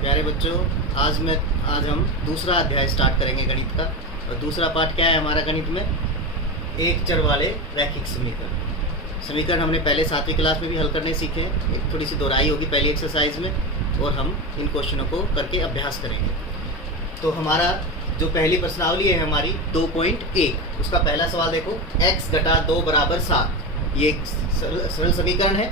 प्यारे बच्चों, आज हम दूसरा अध्याय स्टार्ट करेंगे गणित का। और दूसरा पार्ट क्या है हमारा गणित में? एक चर वाले रैखिक समीकरण हमने पहले 7वीं क्लास में भी हल करने सीखे हैं। एक थोड़ी सी दोहराई होगी पहली एक्सरसाइज में, और हम इन क्वेश्चनों को करके अभ्यास करेंगे। तो हमारा जो पहली प्रश्नावली है हमारी 2.1, उसका पहला सवाल देखो, x घटा 2 बराबर 7। ये एक सरल समीकरण है।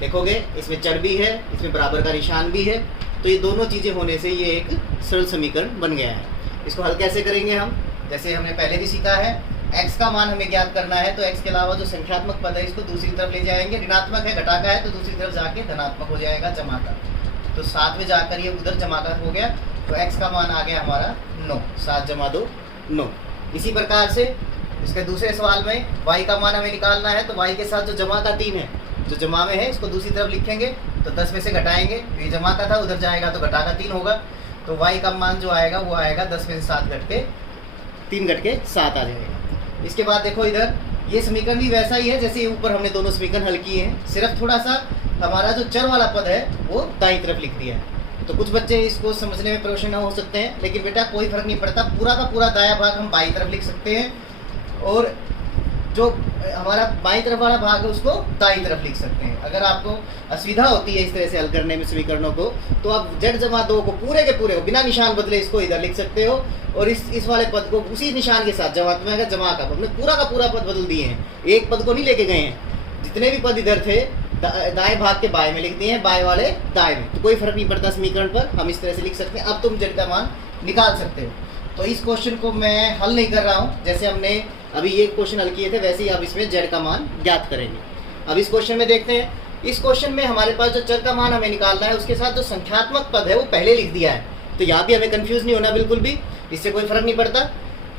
देखोगे इसमें चर भी है, इसमें बराबर का निशान भी है, तो ये दोनों चीज़ें होने से ये एक सरल समीकरण बन गया है। इसको हल कैसे करेंगे हम? जैसे हमने पहले भी सीखा है, x का मान हमें ज्ञात करना है, तो x के अलावा जो संख्यात्मक पद है इसको दूसरी तरफ ले जाएंगे। ऋणात्मक है, घटा का है, तो दूसरी तरफ जाके धनात्मक हो जाएगा, जमा का। तो 7 में जाकर ये उधर जमा का हो गया, तो x का मान आ गया हमारा 9। 7 जमा 2 9। इसी प्रकार से इसके दूसरे सवाल में y का मान हमें निकालना है, तो y के साथ जो जमा का 3 है, जो जमा में है, इसको दूसरी तरफ लिखेंगे, तो 10 में से घटाएंगे, तो ये जमा का था, उधर जाएगा तो घटा का 3 होगा। तो y का मान जो आएगा वो आएगा 10 में से 7 घट के 3 घट के 7 आ जाएगा। इसके बाद देखो इधर ये समीकरण भी वैसा ही है जैसे ऊपर हमने दोनों समीकरण हल किए हैं, सिर्फ थोड़ा सा हमारा जो चर वाला पद है वो दाईं तरफ लिख दिया है। तो कुछ बच्चे इसको समझने में परेशान न हो सकते हैं, लेकिन बेटा कोई फर्क नहीं पड़ता, पूरा का पूरा दायां भाग हम बाईं तरफ लिख सकते हैं, और जो हमारा बाईं तरफ वाला भाग है उसको दाईं तरफ लिख सकते हैं। अगर आपको असुविधा होती है इस तरह से हल करने में समीकरणों को, तो आप z जमा 2 को पूरे के पूरे बिना निशान बदले इसको इधर लिख सकते हो, और इस वाले पद को उसी निशान के साथ जमा का हमने पूरा का पूरा पद बदल दिए हैं, एक पद को नहीं लेके गए हैं। जितने भी पद इधर थे दाएं भाग के बाएं में लिख दिए हैं, बाएं वाले दाएं में, तो कोई फर्क नहीं पड़ता समीकरण पर, हम इस तरह से लिख सकते हैं। अब तुम z का मान निकाल सकते हो। तो इस क्वेश्चन को मैं हल नहीं कर रहा हूँ, जैसे हमने अभी ये क्वेश्चन हल किए थे वैसे ही अब इसमें z का मान ज्ञात करेंगे। अब इस क्वेश्चन में देखते हैं, इस क्वेश्चन में हमारे पास जो चर का मान हमें निकालना है उसके साथ जो संख्यात्मक पद है वो पहले लिख दिया है, तो यहाँ भी हमें कंफ्यूज नहीं होना बिल्कुल भी, इससे कोई फर्क नहीं पड़ता।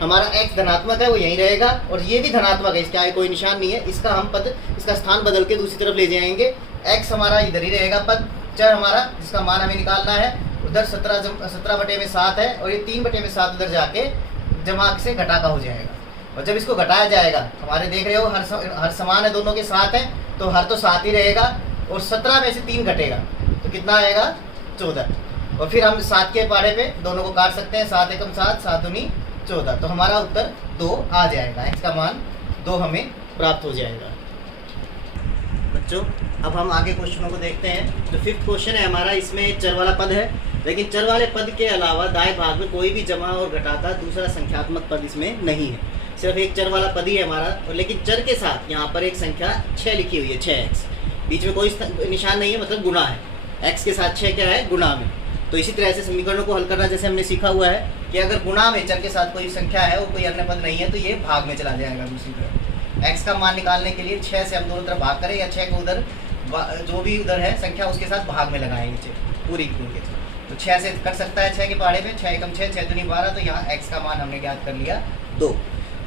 हमारा x धनात्मक है वो यहीं रहेगा, और ये भी धनात्मक है, इसके आगे कोई निशान नहीं है, इसका स्थान बदल के दूसरी तरफ ले जाएंगे। x हमारा इधर ही रहेगा पद, चर हमारा जिसका मान हमें निकालना है उधर 17 बटे में 7 है, और ये 3 बटे में 7 उधर जाके जमा से घटा का हो जाएगा। और जब इसको घटाया जाएगा, हमारे देख रहे हो हर समान है, दोनों के 7 है, तो हर तो 7 ही रहेगा, और 17 में से 3 घटेगा तो कितना आएगा? 14। और फिर हम 7 के पारे पे दोनों को काट सकते हैं, 7 एकम 7, 7 दूनी 14, तो हमारा उत्तर 2 आ जाएगा। x का मान 2 हमें प्राप्त हो जाएगा। बच्चों अब हम आगे क्वेश्चनों को देखते हैं। जो 5th क्वेश्चन है हमारा, इसमें चर वाला पद है, लेकिन चर वाले पद के अलावा दाएं भाग में कोई भी जमा और घटा का दूसरा संख्यात्मक पद इसमें नहीं है, सिर्फ एक चर वाला पद ही है हमारा। और लेकिन चर के साथ यहाँ पर एक संख्या 6 लिखी हुई है, 6x, बीच में कोई निशान नहीं है, मतलब गुणा है। x के साथ 6 क्या है? गुणा में। तो इसी तरह से समीकरणों को हल करना जैसे हमने सीखा हुआ है कि अगर गुणा में चर के साथ कोई संख्या है और कोई अन्य पद नहीं है, तो ये भाग में चला जाएगा दूसरी तरफ। x का मान निकालने के लिए 6 से हम दोनों तरफ भाग करें, या 6 को उधर जो भी उधर है संख्या उसके साथ भाग में लगाएंगे पूरी के। तो 6 से कर सकता है, 6 के पहाड़े में 6 एकम 6, 6 दूनी 12, तो यहाँ x का मान हमने ज्ञात कर लिया 2।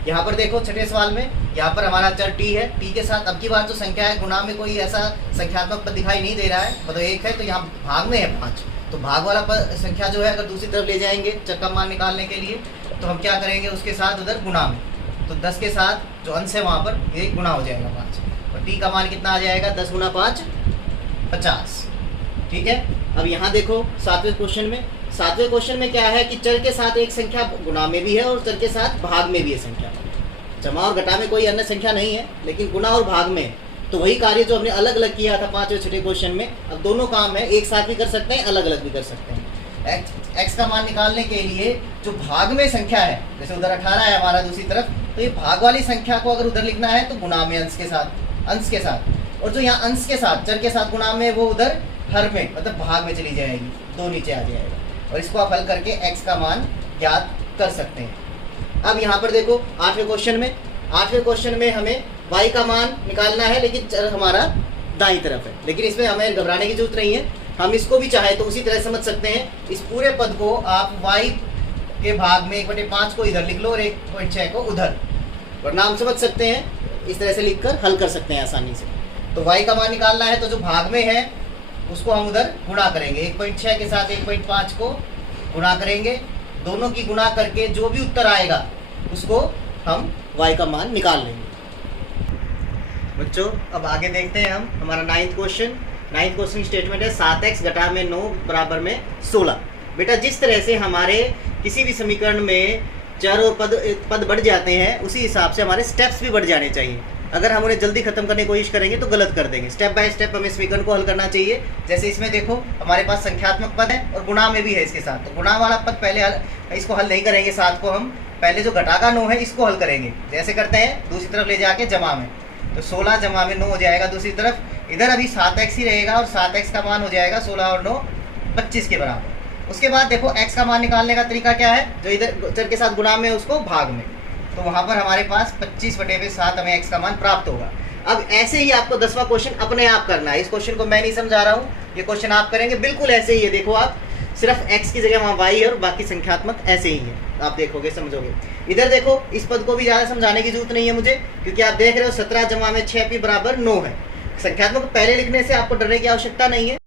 यहाँ पर देखो छठे सवाल में, यहाँ पर हमारा चर t है, t के साथ अब की बार जो संख्या है गुणा में कोई ऐसा संख्यात्मक पद दिखाई नहीं दे रहा है, मतलब 1 है, तो यहाँ भाग में है 5, तो भाग वाला पद संख्या जो है अगर दूसरी तरफ ले जाएंगे चर का मान निकालने के लिए, तो हम क्या करेंगे उसके साथ उधर गुणा में, तो 10 के साथ जो अंश है वहाँ पर ये गुणा हो जाएगा 5, और t का मान कितना आ जाएगा? 10 गुणा 5 50। ठीक है। अब यहाँ देखो 7वें क्वेश्चन में क्या है कि चर के साथ एक संख्या गुणा में भी है और चर के साथ भाग में भी है संख्या। जमा और घटा में कोई अन्य संख्या नहीं है, लेकिन गुणा और भाग में, तो वही कार्य जो हमने अलग अलग किया था 5वें छठे क्वेश्चन में, अब दोनों काम है, एक साथ भी कर सकते हैं, अलग अलग भी कर सकते हैं। x का मान निकालने के लिए जो भाग में संख्या है, जैसे उधर 18 है हमारा दूसरी तरफ, तो ये भाग वाली संख्या को अगर उधर लिखना है तो गुणा में अंश के साथ, और जो यहाँ अंश के साथ चर के साथ गुणा में, वो उधर हर में मतलब भाग में चली जाएगी, 2 नीचे आ जाएगा, और इसको आप हल करके x का मान ज्ञात कर सकते हैं। अब यहाँ पर देखो 8वें क्वेश्चन में हमें y का मान निकालना है, लेकिन चर हमारा दाईं तरफ है, लेकिन इसमें हमें घबराने की जरूरत नहीं है, हम इसको भी चाहे तो उसी तरह समझ सकते हैं। इस पूरे पद को आप y के भाग में 1/5 को इधर लिख लो और 1/6 को उधर, वरना हम समझ सकते हैं, इस तरह से लिखकर हल कर सकते हैं आसानी से। तो y का मान निकालना है, तो जो भाग में है उसको हम उधर गुणा करेंगे, 1/6 के साथ 1/5 को गुणा करेंगे, दोनों की गुणा करके जो भी उत्तर आएगा उसको हम y का मान निकाल लेंगे। बच्चों अब आगे देखते हैं हम हमारा 9th question. Ninth question statement है 7x घटा में 9 बराबर में 16। बेटा जिस तरह से हमारे किसी भी समीकरण में चर और पद बढ़ जाते हैं, उसी हिसाब से हमारे स्टेप्स भी बढ़ जाने चाहिए। अगर हम उन्हें जल्दी खत्म करने की कोशिश करेंगे तो गलत कर देंगे। स्टेप बाय स्टेप हमें समीकरण को हल करना चाहिए। जैसे इसमें देखो हमारे पास संख्यात्मक पद है और गुणा में भी है इसके साथ, तो गुणा वाला पद पहले इसको हल नहीं करेंगे, साथ को हम पहले जो घटा का 9 है इसको हल करेंगे। जैसे करते हैं दूसरी तरफ ले जाके जमा में, तो 16 जमा में 9 हो जाएगा दूसरी तरफ। इधर अभी 7x ही रहेगा और 7x का मान हो जाएगा 16 और 9 25 के बराबर। उसके बाद देखो x का मान निकालने का तरीका क्या है, जो इधर चर के साथ गुणा में उसको भाग में, तो वहाँ पर हमारे पास 25/7 हमें x का मान प्राप्त होगा। अब ऐसे ही आपको 10वां क्वेश्चन अपने आप करना है। इस क्वेश्चन को मैं नहीं समझा रहा हूँ, ये क्वेश्चन आप करेंगे बिल्कुल ऐसे ही है। देखो आप सिर्फ x की जगह वहाँ y है और बाकी संख्यात्मक ऐसे ही है, आप देखोगे समझोगे। इधर देखो इस पद को भी ज़्यादा समझाने की जरूरत नहीं है मुझे, क्योंकि आप देख रहे हो 17 जमा में 6p बराबर 9 है। संख्यात्मक पहले लिखने से आपको डरने की आवश्यकता नहीं है।